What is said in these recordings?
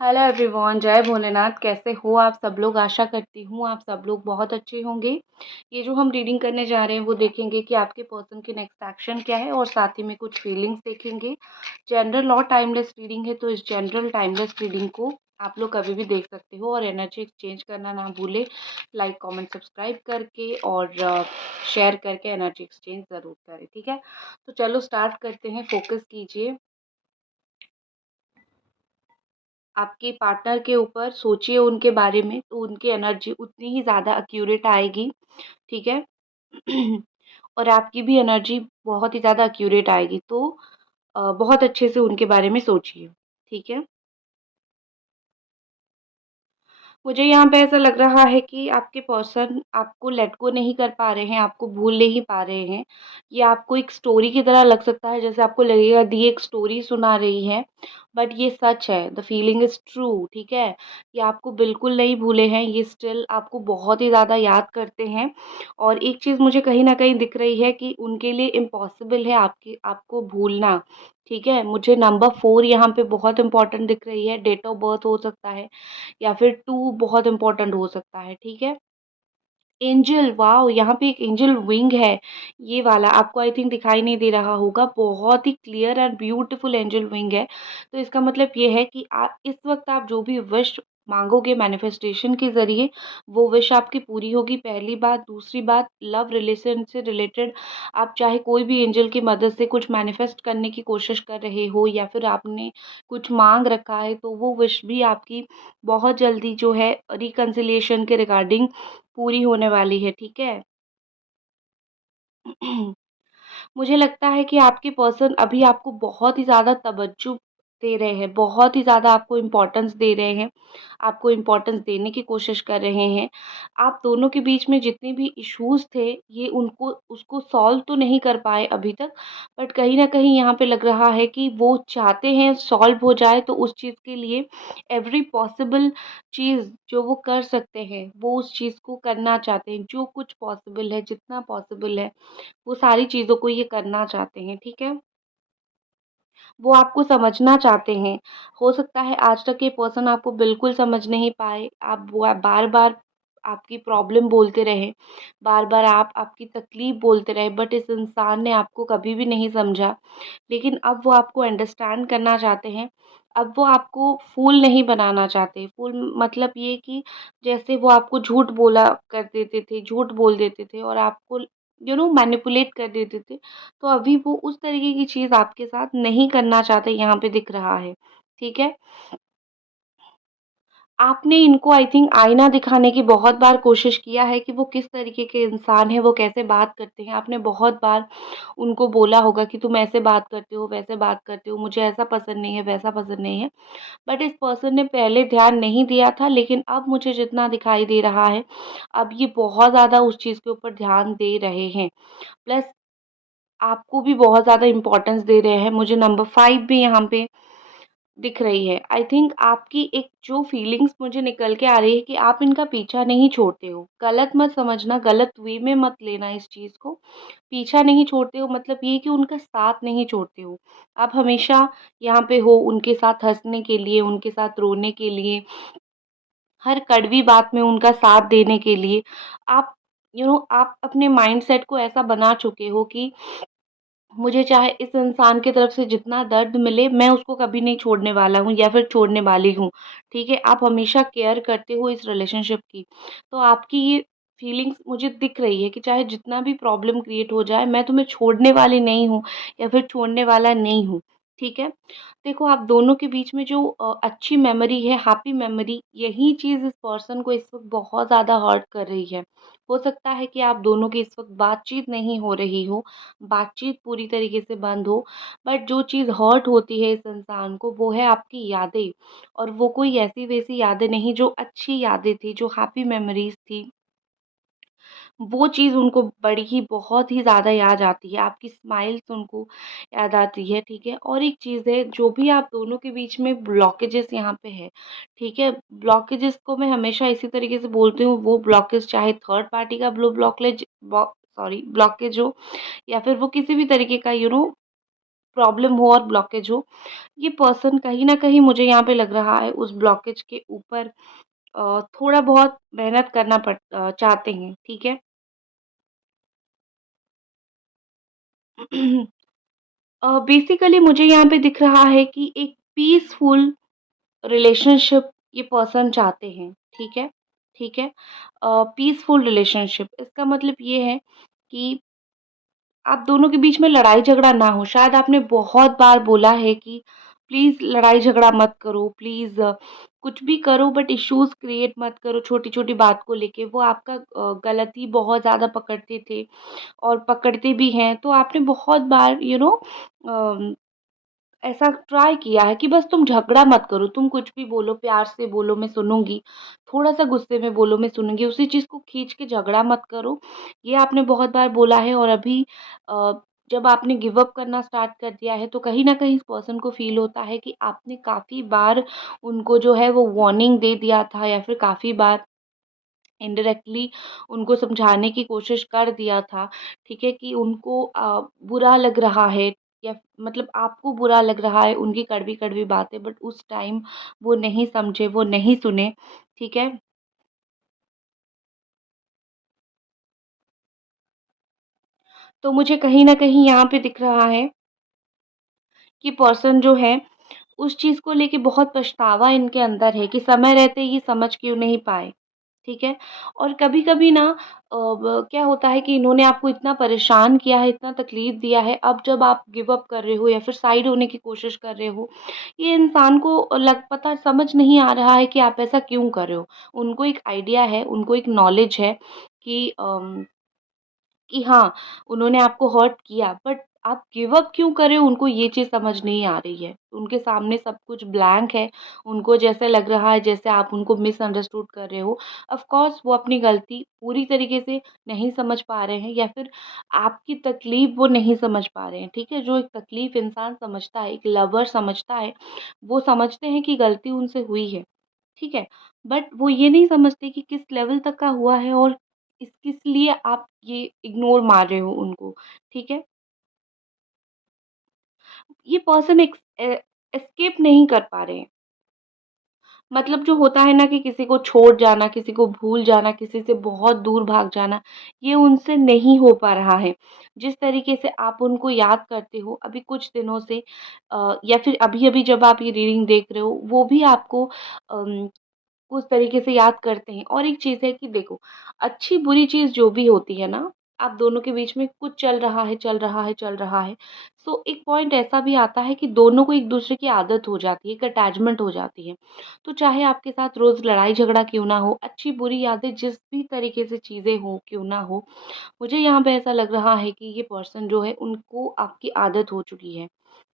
Hello everyone, जय भोलेनाथ। कैसे हो आप सब लोग? आशा करती हूँ आप सब लोग बहुत अच्छे होंगे। ये जो हम रीडिंग करने जा रहे हैं वो देखेंगे कि आपके पर्सन की नेक्स्ट एक्शन क्या है और साथ ही में कुछ फीलिंग्स देखेंगे। जनरल और टाइमलेस रीडिंग है, तो इस जनरल टाइमलेस रीडिंग को आप लोग कभी भी देख सकते हो और एनर्जी एक्सचेंज करना ना भूले। लाइक कमेंट सब्सक्राइब करके और शेयर करके एनर्जी एक्सचेंज ज़रूर करें, ठीक है। तो चलो स्टार्ट करते हैं। फोकस कीजिए आपके पार्टनर के ऊपर, सोचिए उनके बारे में, तो उनकी एनर्जी उतनी ही ज़्यादा एक्यूरेट आएगी, ठीक है। और आपकी भी एनर्जी बहुत ही ज़्यादा एक्यूरेट आएगी, तो बहुत अच्छे से उनके बारे में सोचिए, ठीक है। मुझे यहाँ पे ऐसा लग रहा है कि आपके पर्सन आपको लेट गो नहीं कर पा रहे हैं, आपको भूल नहीं पा रहे हैं। ये आपको एक स्टोरी की तरह लग सकता है, जैसे आपको लगेगा दी एक स्टोरी सुना रही है, बट ये सच है। द फीलिंग इज़ ट्रू, ठीक है। ये आपको बिल्कुल नहीं भूले हैं, ये स्टिल आपको बहुत ही ज़्यादा याद करते हैं। और एक चीज़ मुझे कहीं न कहीं दिख रही है कि उनके लिए इम्पॉसिबल है आपको भूलना, ठीक है। मुझे नंबर 4 यहाँ पे बहुत इम्पोर्टेंट दिख रही है, डेट ऑफ बर्थ हो सकता है या फिर 2 बहुत इम्पोर्टेंट हो सकता है, ठीक है। Angel, wow! यहाँ पे एक एंजल विंग है, ये वाला आपको आई थिंक दिखाई नहीं दे रहा होगा, बहुत ही clear and beautiful angel wing है। तो इसका मतलब ये है कि आप इस वक़्त आप जो भी विश माँगोगे मैनिफेस्टेशन के ज़रिए, वो विश आपकी पूरी होगी, पहली बात। दूसरी बात, लव रिलेशन से रिलेटेड आप चाहे कोई भी एंजल की मदद से कुछ मैनिफेस्ट करने की कोशिश कर रहे हो या फिर आपने कुछ माँग रखा है, तो वो विश भी आपकी बहुत जल्दी जो है रिकन्सिलिएशन के रिगार्डिंग पूरी होने वाली है, ठीक है? मुझे लगता है कि आपके पर्सन अभी आपको बहुत ही ज़्यादा तवज्जो दे रहे हैं, बहुत ही ज़्यादा आपको इम्पोर्टेंस दे रहे हैं, आपको इम्पोर्टेंस देने की कोशिश कर रहे हैं। आप दोनों के बीच में जितने भी इश्यूज़ थे, ये उनको उसको सॉल्व तो नहीं कर पाए अभी तक, बट कहीं न कहीं यहाँ पे लग रहा है कि वो चाहते हैं सॉल्व हो जाए, तो उस चीज़ के लिए एवरी पॉसिबल चीज़ जो वो कर सकते हैं, वो उस चीज़ को करना चाहते हैं। जो कुछ पॉसिबल है, जितना पॉसिबल है, वो सारी चीज़ों को ये करना चाहते हैं, ठीक है? वो आपको समझना चाहते हैं। हो सकता है आज तक ये पर्सन आपको बिल्कुल समझ नहीं पाए, आप वो बार-बार आपकी प्रॉब्लम बोलते रहे, बार-बार आप आपकी तकलीफ़ बोलते रहे, बट इस इंसान ने आपको कभी भी नहीं समझा। लेकिन अब वो आपको अंडरस्टैंड करना चाहते हैं, अब वो आपको फूल नहीं बनाना चाहते। फूल मतलब ये कि जैसे वो आपको झूठ बोला कर देते थे, झूठ बोल देते थे और आपको मैनिपुलेट कर देते थे, तो अभी वो उस तरीके की चीज़ आपके साथ नहीं करना चाहते, यहाँ पे दिख रहा है, ठीक है? आपने इनको आई थिंक आईना दिखाने की बहुत बार कोशिश किया है कि वो किस तरीके के इंसान हैं, वो कैसे बात करते हैं। आपने बहुत बार उनको बोला होगा कि तुम ऐसे बात करते हो, वैसे बात करते हो, मुझे ऐसा पसंद नहीं है, वैसा पसंद नहीं है। बट इस पर्सन ने पहले ध्यान नहीं दिया था, लेकिन अब मुझे जितना दिखाई दे रहा है, अब ये बहुत ज़्यादा उस चीज़ के ऊपर ध्यान दे रहे हैं। प्लस आपको भी बहुत ज़्यादा इम्पोर्टेंस दे रहे हैं। मुझे नंबर 5 भी यहाँ पे दिख रही है। आई थिंक आपकी एक जो फीलिंग्स मुझे निकल के आ रही है कि आप इनका पीछा नहीं छोड़ते हो। गलत मत समझना, गलत वे में मत लेना इस चीज़ को। पीछा नहीं छोड़ते हो मतलब ये कि उनका साथ नहीं छोड़ते हो। आप हमेशा यहाँ पे हो उनके साथ हँसने के लिए, उनके साथ रोने के लिए, हर कड़वी बात में उनका साथ देने के लिए। आप आप अपने माइंडसेट को ऐसा बना चुके हो कि मुझे चाहे इस इंसान की तरफ से जितना दर्द मिले, मैं उसको कभी नहीं छोड़ने वाला हूँ या फिर छोड़ने वाली हूँ, ठीक है? आप हमेशा केयर करते हो इस रिलेशनशिप की। तो आपकी ये फीलिंग्स मुझे दिख रही है कि चाहे जितना भी प्रॉब्लम क्रिएट हो जाए, मैं तुम्हें छोड़ने वाली नहीं हूँ या फिर छोड़ने वाला नहीं हूँ, ठीक है? देखो, आप दोनों के बीच में जो अच्छी मेमोरी है, हैप्पी मेमोरी, यही चीज़ इस पर्सन को इस वक़्त बहुत ज़्यादा हर्ट कर रही है। हो सकता है कि आप दोनों की इस वक़्त बातचीत नहीं हो रही हो, बातचीत पूरी तरीके से बंद हो, बट जो चीज़ हर्ट होती है इस इंसान को, वो है आपकी यादें। और वो कोई ऐसी-वैसी यादें नहीं, जो अच्छी यादें थी, जो हैप्पी मेमोरीज़ थी, वो चीज़ उनको बड़ी ही बहुत ही ज़्यादा याद आती है, आपकी स्माइल्स उनको याद आती है, ठीक है? और एक चीज़ है, जो भी आप दोनों के बीच में ब्लॉकेजेस यहाँ पे है, ठीक है? ब्लॉकेजेस को मैं हमेशा इसी तरीके से बोलती हूँ, वो ब्लॉकेज चाहे थर्ड पार्टी का ब्लॉकेज हो या फिर वो किसी भी तरीके का प्रॉब्लम हो और ब्लॉकेज हो, ये पर्सन कहीं न कहीं मुझे यहाँ पे लग रहा है उस ब्लॉकेज के ऊपर थोड़ा बहुत मेहनत करना चाहते हैं, ठीक है? बेसिकली मुझे यहाँ पे दिख रहा है कि एक पीसफुल रिलेशनशिप ये पर्सन चाहते हैं, ठीक है? ठीक है? पीसफुल रिलेशनशिप इसका मतलब ये है कि आप दोनों के बीच में लड़ाई-झगड़ा ना हो। शायद आपने बहुत बार बोला है कि प्लीज़ लड़ाई-झगड़ा मत करो, प्लीज़ कुछ भी करो बट इश्यूज़ क्रिएट मत करो छोटी-छोटी बात को लेके। वो आपका गलती बहुत ज़्यादा पकड़ते थे और पकड़ते भी हैं। तो आपने बहुत बार अ ऐसा ट्राई किया है कि बस तुम झगड़ा मत करो, तुम कुछ भी बोलो, प्यार से बोलो मैं सुनूँगी, थोड़ा-सा गुस्से में बोलो मैं सुनूँगी, उसी चीज़ को खींच के झगड़ा मत करो। ये आपने बहुत बार बोला है और अभी अ, जब आपने गिव अप करना स्टार्ट कर दिया है, तो कहीं न कहीं इस पर्सन को फ़ील होता है कि आपने काफ़ी बार उनको जो है वो वार्निंग दे दिया था या फिर काफ़ी बार इनडायरेक्टली उनको समझाने की कोशिश कर दिया था, ठीक है? कि उनको बुरा लग रहा है या मतलब आपको बुरा लग रहा है उनकी कड़वी-कड़वी बातें बट उस टाइम वो नहीं समझे, वो नहीं सुने, ठीक है? तो मुझे कहीं न कहीं यहाँ पे दिख रहा है कि पर्सन जो है उस चीज़ को लेके बहुत पछतावा इनके अंदर है कि समय रहते ये समझ क्यों नहीं पाए, ठीक है? और कभी-कभी ना ब क्या होता है कि इन्होंने आपको इतना परेशान किया है, इतना तकलीफ़ दिया है, अब जब आप गिव अप कर रहे हो या फिर साइड होने की कोशिश कर रहे हो, ये इंसान को लग पता समझ नहीं आ रहा है कि आप ऐसा क्यों कर रहे हो। उनको एक आइडिया है, उनको एक नॉलेज है कि कि हाँ, उन्होंने आपको हर्ट किया बट आप गिव अप क्यों कर रहे हो उनको ये चीज़ समझ नहीं आ रही है। उनके सामने सब कुछ ब्लैंक है, उनको जैसे लग रहा है जैसे आप उनको मिसअंडरस्टूड कर रहे हो। ऑफ़ कोर्स वो अपनी गलती पूरी तरीके से नहीं समझ पा रहे हैं या फिर आपकी तकलीफ़ वो नहीं समझ पा रहे हैं, ठीक है? जो एक तकलीफ़ इंसान समझता है, एक लवर समझता है, वो समझते हैं कि गलती उनसे हुई है। ठीक है? बट वो ये नहीं समझते कि किस लेवल तक का हुआ है और किस लिए आप ये इग्नोर मार रहे हो उनको, ठीक है? ये पर्सन एस्केप नहीं कर पा रहे हैं। मतलब जो होता है ना कि किसी को छोड़ जाना, किसी को भूल जाना, किसी से बहुत दूर भाग जाना, ये उनसे नहीं हो पा रहा है। जिस तरीके से आप उनको याद करते हो अभी कुछ दिनों से या फिर अभी-अभी जब आप ये रीडिंग देख रहे हो, वो भी आपको उस तरीके से याद करते हैं और एक चीज़ है कि देखो, अच्छी-बुरी चीज़ जो भी होती है ना, आप दोनों के बीच में कुछ चल रहा है, चल रहा है, चल रहा है, सो एक पॉइंट ऐसा भी आता है कि दोनों को एक-दूसरे की आदत हो जाती है, एक अटैचमेंट हो जाती है। तो चाहे आपके साथ रोज़ लड़ाई-झगड़ा क्यों ना हो, अच्छी-बुरी यादें जिस भी तरीके से चीज़ें हों, क्यों ना हो, मुझे यहाँ पे ऐसा लग रहा है कि ये पर्सन जो है, उनको आपकी आदत हो चुकी है,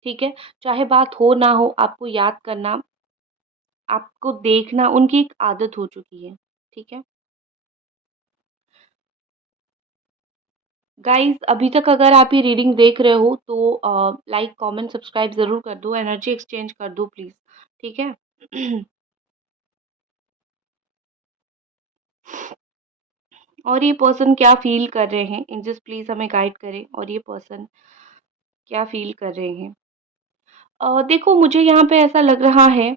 ठीक है? चाहे बात हो ना हो, आपको याद करना आपको देखना उनकी एक आदत हो चुकी है, ठीक है? गाइज़ अभी तक अगर आप ये रीडिंग देख रहे हो तो लाइक, कमेंट, सब्सक्राइब ज़रूर कर दो, एनर्जी एक्सचेंज कर दो प्लीज़, ठीक है? और ये पर्सन क्या फ़ील कर रहे हैं, एंजल्स प्लीज़ हमें गाइड करें और ये पर्सन क्या फ़ील कर रहे हैं? देखो मुझे यहाँ पे ऐसा लग रहा है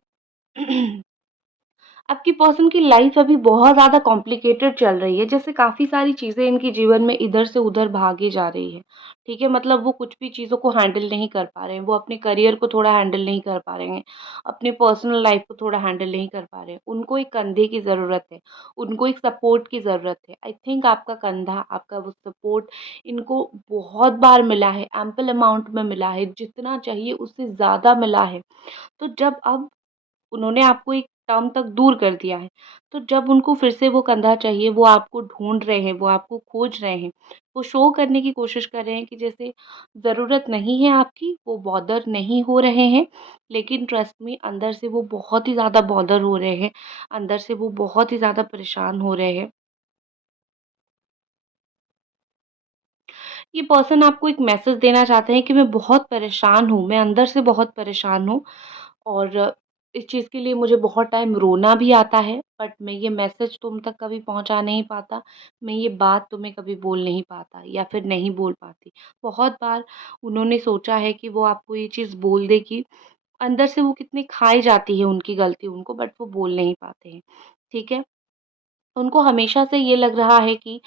आपकी पर्सन की लाइफ अभी बहुत ज़्यादा कॉम्प्लिकेटेड चल रही है, जैसे काफ़ी सारी चीज़ें इनके जीवन में इधर से उधर भागी जा रही है, ठीक है? मतलब वो कुछ भी चीज़ों को हैंडल नहीं कर पा रहे हैं, वो अपने करियर को थोड़ा हैंडल नहीं कर पा रहे हैं, अपनी पर्सनल लाइफ को थोड़ा हैंडल नहीं कर पा रहे हैं। उनको एक कंधे की ज़रूरत है, उनको एक सपोर्ट की ज़रूरत है। आई थिंक आपका कंधा, आपका वो सपोर्ट इनको बहुत बार मिला है, एम्पल अमाउंट में मिला है, जितना चाहिए उससे ज़्यादा मिला है। तो जब अब उन्होंने आपको एक टर्म तक दूर कर दिया है। तो जब उनको फिर से वो कंधा चाहिए, वो आपको ढूँढ रहे हैं, वो आपको खोज रहे हैं। वो शो करने की कोशिश कर रहे हैं कि जैसे ज़रूरत नहीं है आपकी, वो बॉदर नहीं हो रहे हैं, लेकिन ट्रस्ट मी अंदर से वो बहुत ही ज़्यादा बॉदर हो रहे हैं, अंदर से वो बहुत ही ज़्यादा परेशान हो रहे हैं। ये पर्सन आपको एक मैसेज देना चाहते हैं कि मैं बहुत परेशान हूँ, मैं अंदर से बहुत परेशान हूँ और इस चीज़ के लिए मुझे बहुत टाइम रोना भी आता है, बट मैं ये मैसेज तुम तक कभी पहुँचा नहीं पाता, मैं ये बात तुम्हें कभी बोल नहीं पाता या फिर नहीं बोल पाती। बहुत बार उन्होंने सोचा है कि वो आपको ये चीज़ बोल दे कि अंदर से वो कितनी खाई जाती है उनकी गलती उनको, बट वो बोल नहीं पाते हैं, ठीक है? उनको हमेशा से ये लग रहा है कि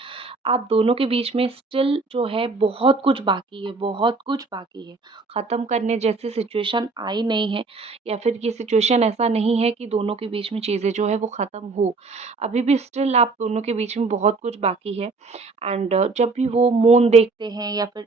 आप दोनों के बीच में स्टिल जो है बहुत कुछ बाकी है, बहुत कुछ बाकी है। ख़त्म करने जैसी सिचुएशन आई नहीं है या फिर ये सिचुएशन ऐसा नहीं है कि दोनों के बीच में चीज़ें जो है वो ख़त्म हो। अभी भी स्टिल आप दोनों के बीच में बहुत कुछ बाकी है एंड जब भी वो मून देखते हैं या फिर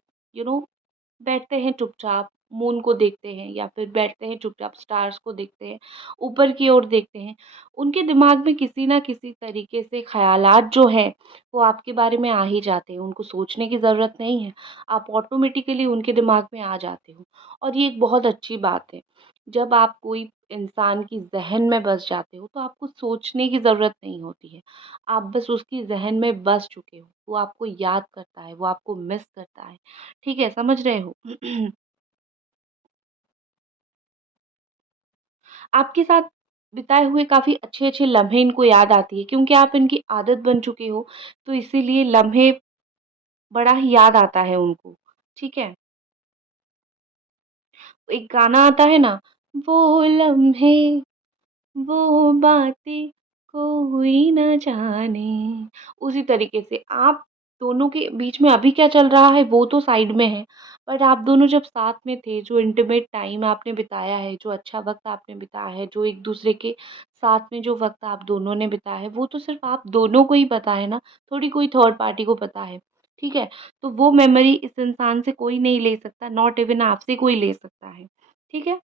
बैठते हैं चुपचाप, मून को देखते हैं या फिर बैठते हैं चुपचाप स्टार्स को देखते हैं, ऊपर की ओर देखते हैं, उनके दिमाग में किसी न किसी तरीके से ख़यालात जो हैं, वो आपके बारे में आ ही जाते हैं। उनको सोचने की ज़रूरत नहीं है, आप ऑटोमेटिकली उनके दिमाग में आ जाते हो और ये एक बहुत अच्छी बात है। जब आप कोई इंसान की ज़हन में बस जाते हो, तो आपको सोचने की ज़रूरत नहीं होती है। आप बस उसकी ज़हन में बस चुके हो, वो आपको याद करता है, वो आपको मिस करता है। ठीक है, समझ रहे हो? आपके साथ बिताए हुए काफ़ी अच्छे-अच्छे लम्हे इनको याद आती है क्योंकि आप इनकी आदत बन चुके हो, तो इसीलिए लम्हे बड़ा ही याद आता है उनको, ठीक है? एक गाना आता है ना, वो लम्हे वो बातें कोई ना जाने, उसी तरीके से आप दोनों के बीच में अभी क्या चल रहा है वो तो साइड में है, बट आप दोनों जब साथ में थे, जो इंटीमेट टाइम आपने बिताया है, जो अच्छा वक़्त आपने बिताया है, जो एक-दूसरे के साथ में जो वक़्त आप दोनों ने बिताया है, वो तो सिर्फ़ आप दोनों को ही पता है ना, थोड़ी कोई थर्ड पार्टी को पता है, ठीक है? तो वो मेमोरी इस इंसान से कोई नहीं ले सकता, नॉट इवन आपसे कोई ले सकता है, ठीक है?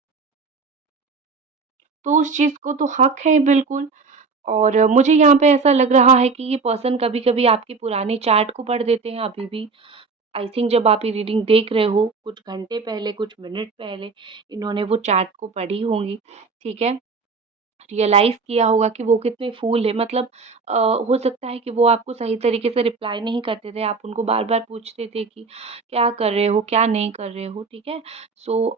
तो उस चीज़ को तो हक है बिल्कुल और मुझे यहाँ पे ऐसा लग रहा है कि ये पर्सन कभी-कभी आपकी पुरानी चैट को पढ़ देते हैं अभी भी। आई थिंक जब आप ये रीडिंग देख रहे हो, कुछ घंटे पहले, कुछ मिनट पहले इन्होंने वो चैट को पढ़ी होंगी, ठीक है? रियलाइज़ किया होगा कि वो कितने फूल हैं मतलब हो सकता है कि वो आपको सही तरीके से रिप्लाई नहीं करते थे, आप उनको बार-बार पूछते थे कि क्या कर रहे हो, क्या नहीं कर रहे हो, ठीक है? सो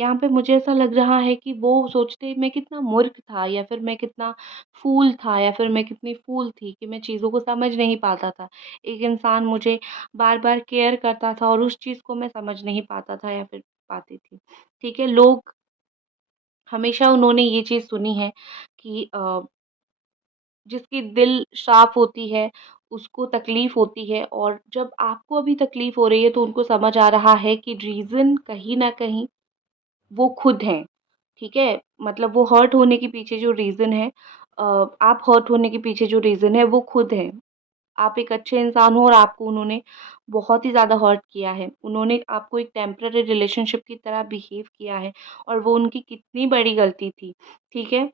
यहाँ पे मुझे ऐसा लग रहा है कि वो सोचते मैं कितना मूर्ख था या फिर मैं कितना फूल था या फिर मैं कितनी फूल थी कि मैं चीज़ों को समझ नहीं पाता था। एक इंसान मुझे बार-बार केयर करता था और उस चीज़ को मैं समझ नहीं पाता था या फिर पाती थी, ठीक है? लोग हमेशा उन्होंने ये चीज़ सुनी है कि जिसकी दिल साफ़ होती है, उसको तकलीफ़ होती है और जब आपको अभी तकलीफ़ हो रही है, तो उनको समझ आ रहा है कि रीज़न कहीं न कहीं वो खुद हैं, ठीक है? मतलब वो हर्ट होने के पीछे जो रीज़न है आप हर्ट होने के पीछे जो रीज़न है, वो खुद हैं। आप एक अच्छे इंसान हो और आपको उन्होंने बहुत ही ज़्यादा हर्ट किया है। उन्होंने आपको एक टेम्परेरी रिलेशनशिप की तरह बिहेव किया है और वो उनकी कितनी बड़ी गलती थी, ठीक है?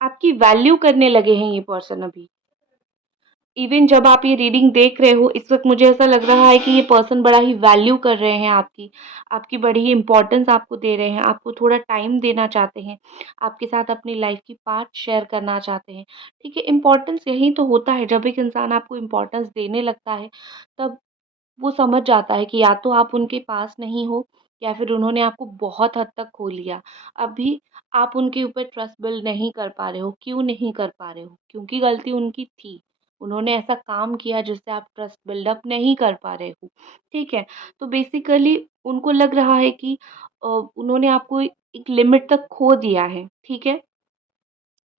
आपकी वैल्यू करने लगे हैं ये पर्सन अभी। इवन जब आप ये रीडिंग देख रहे हो, इस वक़्त मुझे ऐसा लग रहा है कि ये पर्सन बड़ा ही वैल्यू कर रहे हैं आपकी। आपकी बड़ी ही इम्पोर्टेंस आपको दे रहे हैं, आपको थोड़ा टाइम देना चाहते हैं, आपके साथ अपनी लाइफ़ की पार्ट शेयर करना चाहते हैं। ठीक है, इम्पोर्टेंस यही तो होता है, जब एक इंसान आपको इम्पोर्टेंस देने लगता है, तब वो समझ जाता है कि या तो आप उनके पास नहीं हो या फिर उन्होंने आपको बहुत हद तक खो लिया। अभी आप उनके ऊपर ट्रस्ट बिल्ड नहीं कर पा रहे हो, क्यों नहीं कर पा रहे हो? क्योंकि गलती उनकी थी। उन्होंने ऐसा काम किया जिससे आप ट्रस्ट बिल्डअप नहीं कर पा रहे हो, ठीक है? तो बेसिकली उनको लग रहा है कि उन्होंने आपको एक लिमिट तक खो दिया है, ठीक है?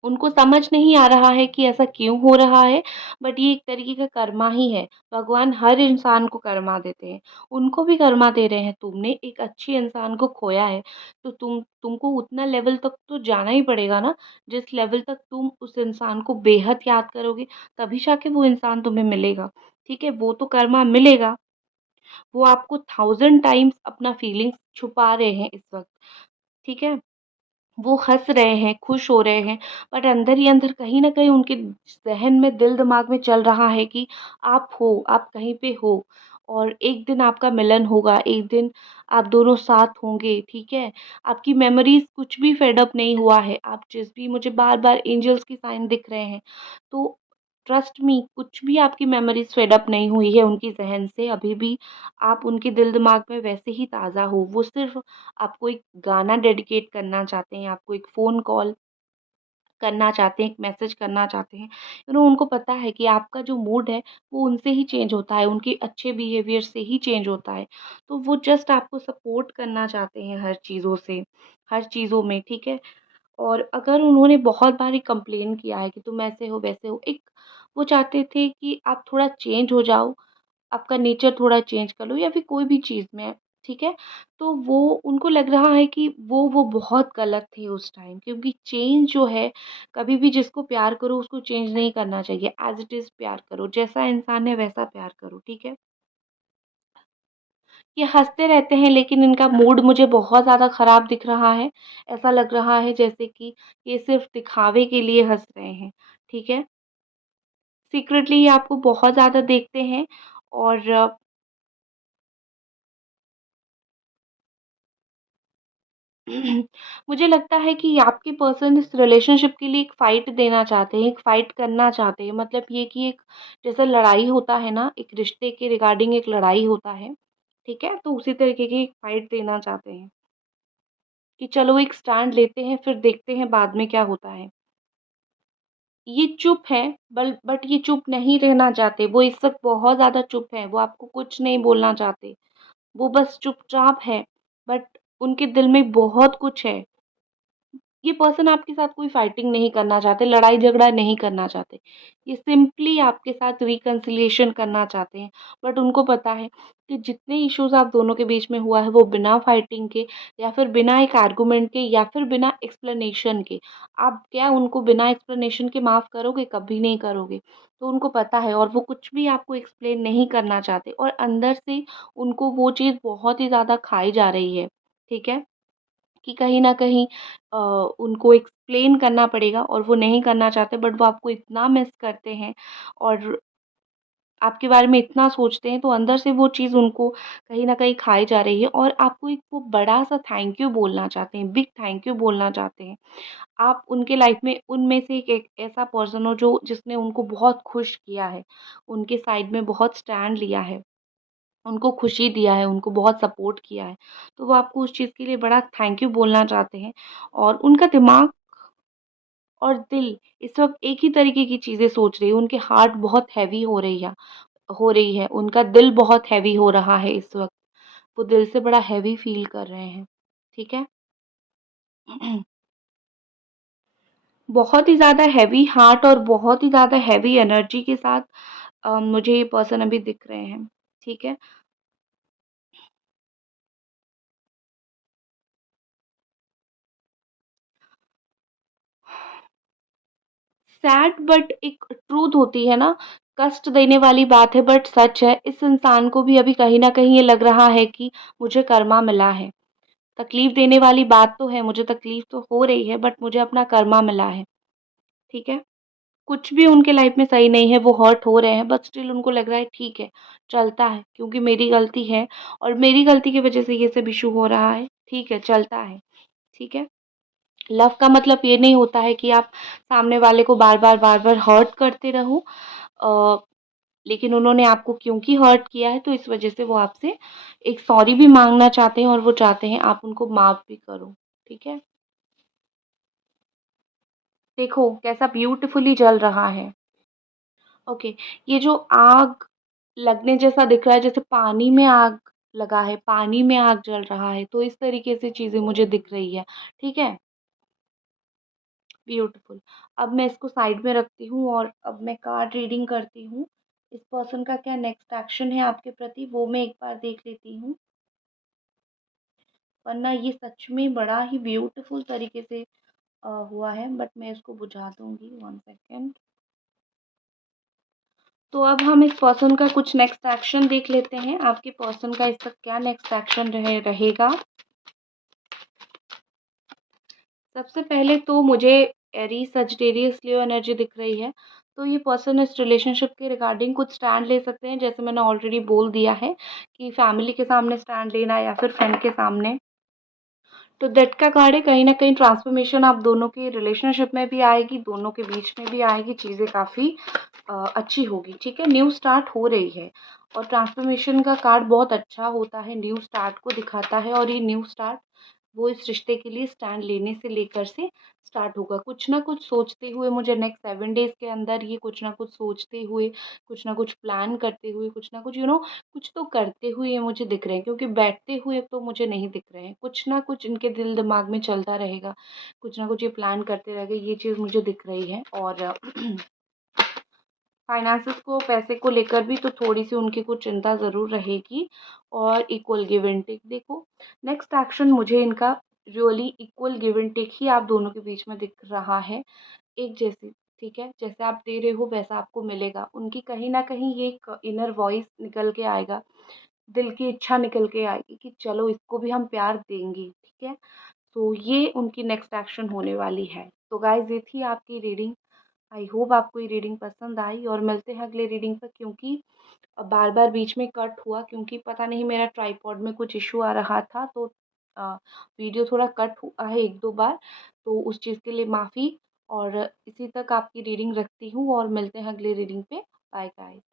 उनको समझ नहीं आ रहा है कि ऐसा क्यों हो रहा है, बट ये एक तरीके का कर्मा ही है। भगवान हर इंसान को कर्मा देते हैं, उनको भी कर्मा दे रहे हैं। तुमने एक अच्छे इंसान को खोया है, तो तुमको उतना लेवल तक तो जाना ही पड़ेगा ना, जिस लेवल तक तुम उस इंसान को बेहद याद करोगे, तभी जाके वो इंसान तुम्हें मिलेगा, ठीक है? वो तो कर्मा मिलेगा, वो आपको 1000 टाइम्स अपना फीलिंग्स छुपा रहे हैं इस वक़्त, ठीक है? वो हँस रहे हैं, खुश हो रहे हैं, बट अंदर ही अंदर कहीं न कहीं उनके ज़हन में, दिल-दिमाग में चल रहा है कि आप हो, आप कहीं पे हो और एक दिन आपका मिलन होगा, एक दिन आप दोनों साथ होंगे, ठीक है? आपकी मेमोरीज़ कुछ भी फेड अप नहीं हुआ है, आप जिस भी मुझे बार-बार एंजल्स के साइन दिख रहे हैं, तो ट्रस्ट मी, कुछ भी आपकी मेमोरीज़ फेड अप नहीं हुई है उनकी ज़हन से, अभी भी आप उनके दिल-दिमाग में वैसे ही ताज़ा हो। वो सिर्फ़ आपको एक गाना डेडिकेट करना चाहते हैं, आपको एक फ़ोन कॉल करना चाहते हैं, एक मैसेज करना चाहते हैं। उनको पता है कि आपका जो मूड है, वो उनसे ही चेंज होता है, उनके अच्छे बिहेवियर से ही चेंज होता है। तो वो जस्ट आपको सपोर्ट करना चाहते हैं हर चीज़ों से, हर चीज़ों में, ठीक है? और अगर उन्होंने बहुत बारी कंप्लेन किया है कि तुम ऐसे हो, वैसे हो, एक वो चाहते थे कि आप थोड़ा चेंज हो जाओ, आपका नेचर थोड़ा चेंज कर लो या फिर कोई भी चीज़ में, ठीक है? तो वो उनको लग रहा है कि वो बहुत गलत थे उस टाइम, क्योंकि चेंज जो है, कभी भी जिसको प्यार करो उसको चेंज नहीं करना चाहिए, एज़ इट इज़ प्यार करो, जैसा इंसान है वैसा प्यार करो, ठीक है? ये हँसते रहते हैं लेकिन इनका मूड मुझे बहुत ज़्यादा ख़राब दिख रहा है। ऐसा लग रहा है जैसे कि ये सिर्फ़ दिखावे के लिए हँस रहे हैं, ठीक है? सीक्रेटली ये आपको बहुत ज़्यादा देखते हैं और मुझे लगता है कि आपके पर्सन इस रिलेशनशिप के लिए एक फ़ाइट देना चाहते हैं, एक फ़ाइट करना चाहते हैं। मतलब ये कि एक जैसे लड़ाई होता है ना, एक रिश्ते के रिगार्डिंग एक लड़ाई होता है, ठीक है? तो उसी तरीके की एक फ़ाइट देना चाहते हैं कि चलो एक स्टैंड लेते हैं, फिर देखते हैं बाद में क्या होता है। ये चुप हैं, बट ये चुप नहीं रहना चाहते, वो इस वक़्त बहुत ज़्यादा चुप हैं, वो आपको कुछ नहीं बोलना चाहते। वो बस चुपचाप हैं, बट उनके दिल में बहुत कुछ है। ये पर्सन आपके साथ कोई फाइटिंग नहीं करना चाहते, लड़ाई-झगड़ा नहीं करना चाहते। ये सिंपली आपके साथ रिकन्सिलिएशन करना चाहते हैं। बट उनको पता है कि जितने इश्यूज़ आप दोनों के बीच में हुआ है, वो बिना फाइटिंग के या फिर बिना एक आर्गुमेंट के या फिर बिना एक्सप्लेनेशन के। आप क्या उनको बिना एक्सप्लेनेशन के माफ़ करोगे? कभी नहीं करोगे। तो उनको पता है और वो कुछ भी आपको एक्सप्लेन नहीं करना चाहते और अंदर से उनको वो चीज़ बहुत ही ज़्यादा खाई जा रही है। ठीक है? कि कहीं न कहीं उनको एक्सप्लेन करना पड़ेगा और वो नहीं करना चाहते, बट वो आपको इतना मिस करते हैं और आपके बारे में इतना सोचते हैं, तो अंदर से वो चीज़ उनको कहीं न कहीं खाई जा रही है और आपको एक वो बड़ा-सा थैंक यू बोलना चाहते हैं, बिग थैंक यू बोलना चाहते हैं। आप उनके लाइफ़ में उनमें से एक ऐसा पर्सन हो जो जिसने उनको बहुत खुश किया है, उनके साइड में बहुत स्टैंड लिया है, उनको खुशी दिया है, उनको बहुत सपोर्ट किया है। तो वो आपको उस चीज़ के लिए बड़ा थैंक यू बोलना चाहते हैं और उनका दिमाग और दिल इस वक़्त एक ही तरीके की चीज़ें सोच रही है, उनकी हार्ट बहुत हेवी हो रही है, उनका दिल बहुत हेवी हो रहा है इस वक़्त, वो दिल से बड़ा हेवी फ़ील कर रहे हैं, ठीक है? बहुत ही ज़्यादा हेवी हार्ट और बहुत ही ज़्यादा हेवी एनर्जी के साथ मुझे ये पर्सन अभी दिख रहे हैं, ठीक है? सैड बट एक ट्रूथ होती है ना, कष्ट देने वाली बात है बट सच है। इस इंसान को भी अभी कहीं न कहीं ये लग रहा है कि मुझे कर्मा मिला है। तकलीफ़ देने वाली बात तो है, मुझे तकलीफ़ तो हो रही है बट मुझे अपना कर्मा मिला है, ठीक है? कुछ भी उनके लाइफ़ में सही नहीं है, वो हर्ट हो रहे हैं बट स्टिल उनको लग रहा है ठीक है, चलता है क्योंकि मेरी गलती है और मेरी गलती की वज़ह से ये सब इश्यू हो रहा है, ठीक है, चलता है, ठीक है? लव का मतलब ये नहीं होता है कि आप सामने वाले को बार-बार, बार-बार हर्ट करते रहो। अ, लेकिन उन्होंने आपको क्योंकि हर्ट किया है तो इस वज़ह से वो आपसे एक सॉरी भी माँगना चाहते हैं और वो चाहते हैं आप उनको माफ़ भी करो, ठीक है? देखो कैसा ब्यूटीफुली जल रहा है। ओके, ये जो आग लगने जैसा दिख रहा है जैसे पानी में आग लगा है, पानी में आग जल रहा है, तो इस तरीके से चीज़ें मुझे दिख रही है, ठीक है? ब्यूटीफुल। अब मैं इसको साइड में रखती हूँ और अब मैं कार्ड रीडिंग करती हूँ। इस पर्सन का क्या नेक्स्ट एक्शन है आपके प्रति वो मैं एक बार देख लेती हूँ। वरना ये सच में बड़ा ही ब्यूटीफुल तरीके से हुआ है बट मैं इसको बुझा दूँगी 1 सेकंड। तो अब हम इस पर्सन का कुछ नेक्स्ट एक्शन देख लेते हैं। आपके पर्सन का इसका क्या नेक्स्ट एक्शन रहेगा? सबसे पहले तो मुझे एरीज़, सजिटेरियस, लियो एनर्जी दिख रही है। तो ये पर्सन इस रिलेशनशिप के रिगार्डिंग कुछ स्टैंड ले सकते हैं, जैसे मैंने ऑलरेडी बोल दिया है कि फैमिली के सामने स्टैंड लेना या फिर फ्रेंड के सामने। तो दैट का कार्ड है, कहीं न कहीं ट्रांसफॉर्मेशन आप दोनों के रिलेशनशिप में भी आएगी, दोनों के बीच में भी आएगी, चीज़ें काफ़ी अच्छी होगी, ठीक है? न्यू स्टार्ट हो रही है और ट्रांसफ़ॉर्मेशन का कार्ड बहुत अच्छा होता है, न्यू स्टार्ट को दिखाता है और ये न्यू स्टार्ट वो इस रिश्ते के लिए स्टैंड लेने से लेकर से स्टार्ट होगा। कुछ ना कुछ सोचते हुए मुझे नेक्स्ट 7 डेज़ के अंदर ये कुछ ना कुछ सोचते हुए, कुछ ना कुछ प्लान करते हुए, कुछ ना कुछ कुछ तो करते हुए ये मुझे दिख रहे हैं, क्योंकि बैठते हुए तो मुझे नहीं दिख रहे हैं। कुछ ना कुछ इनके दिल-दिमाग में चलता रहेगा, कुछ ना कुछ ये प्लान करते रहेंगे, ये चीज़ मुझे दिख रही है। और फाइनेंसेस को, पैसे को लेकर भी तो थोड़ी-सी उनकी कुछ चिंता ज़रूर रहेगी और इक्वल गिव एंड टेक। देखो, नेक्स्ट एक्शन मुझे इनका really equal give and take ही आप दोनों के बीच में दिख रहा है, एक जैसी, ठीक है? जैसे आप दे रहे हो वैसा आपको मिलेगा। उनकी कहीं न कहीं ये एक इनर वॉइस निकल के आएगा, दिल की इच्छा निकल के आएगी कि चलो इसको भी हम प्यार देंगे, ठीक है? तो ये उनकी नेक्स्ट एक्शन होने वाली है। तो गाइज़, ये थी आपकी रीडिंग। आई होप आपको ये रीडिंग पसंद आई और मिलते हैं अगले रीडिंग पर, क्योंकि बार-बार बीच में कट हुआ, क्योंकि पता नहीं मेरा ट्राइपॉड में कुछ इश्यू आ रहा था, तो वीडियो थोड़ा कट हुआ है 1-2 बार, तो उस चीज़ के लिए माफ़ी। और इसी तक आपकी रीडिंग रखती हूँ और मिलते हैं अगली रीडिंग पे। Bye guys.